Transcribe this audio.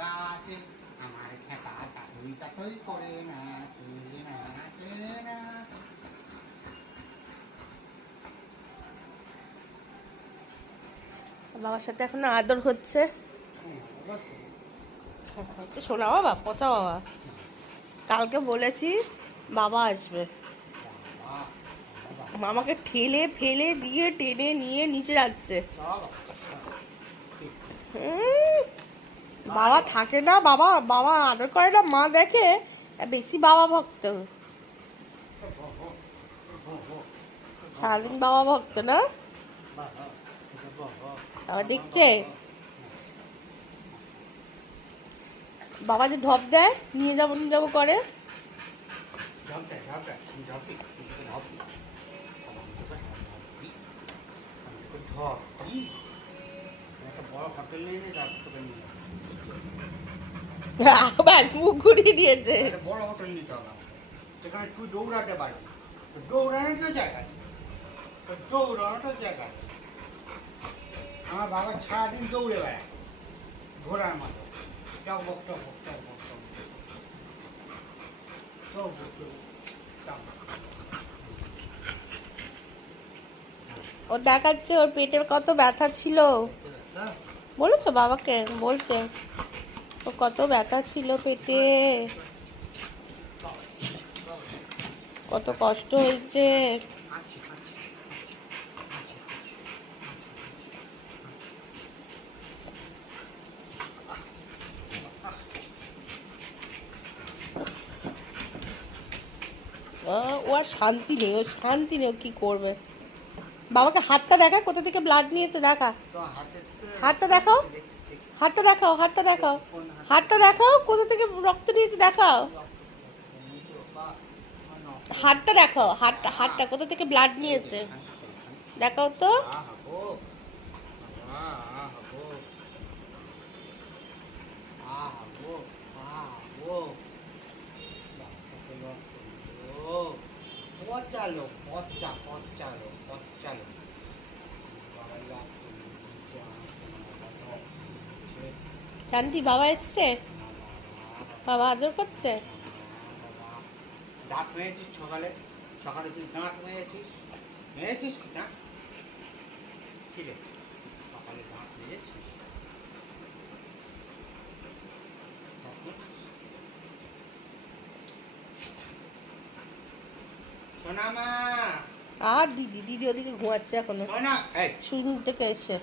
গাছে আমার খেপা তাতই তাতই করে নাচে নাচে নাচে। বাবার সাথে এখন আদর হচ্ছে। তো শোনা বাবা, পচা বাবা, কালকে বলেছি বাবা আসবে, মামাকে ঠেলে ফেলে দিয়ে টেনে নিয়ে নিচে যাচ্ছে। বাবা থাকে না, বাবা বাবা আদর করে না, মা দেখে বেশি বাবা ভক্ত, সারাদিন বাবা ভক্ত না, আবার দেখছে বাবা যে ঢপ দেয়, নিয়ে যাবো করে। ব্যাস মুখ ঘুরিয়ে দিয়েছে। বড় হোটেল নিতে হবে, সেখানে তুই দৌড়াতে পারবি, দৌড়ানোর জায়গা, দৌড়ানোর জায়গা। আমার বাবা সারাদিন দৌড়ে বেড়ায় ঘোড়ার মতো, টকবক টকবক টকবক টকবক টকবক। ও দেখাচ্ছে ওর পেটের কত ব্যথা ছিল, বলেছো বাবাকে? বলছে ও কত ব্যথা ছিল পেটে, কত কষ্ট হয়েছে। ও আর শান্তি নেই, ও শান্তি নেই, ও কি করবে। বাবাকে হাতটা দেখা, কোথা থেকে ব্লাড নিয়েছে দেখা, হাতটা দেখাও, হাতটা দেখাও, হাতটা দেখাও, হাতটা দেখাও, কোথা থেকে রক্ত নিয়েছে দেখাও, হাতটা দেখাও, হাতটা হাতটা কোথা থেকে ব্লাড নিয়েছে দেখাও তো। শান্তি বাবা এসছে, বাবা আদর করছে। দাঁত মেয়েছিস সকালে, সকালে তুই দাঁত মেয়েছিস, মেয়েছিস কি দাঁত? কি রে, সকালে দাঁত মেয়েছিস? সোনা মা। আর দিদি দিদি ওদিকে ঘুমাচ্ছে এখনো, সোনা, এই সুইমিং থেকে এসে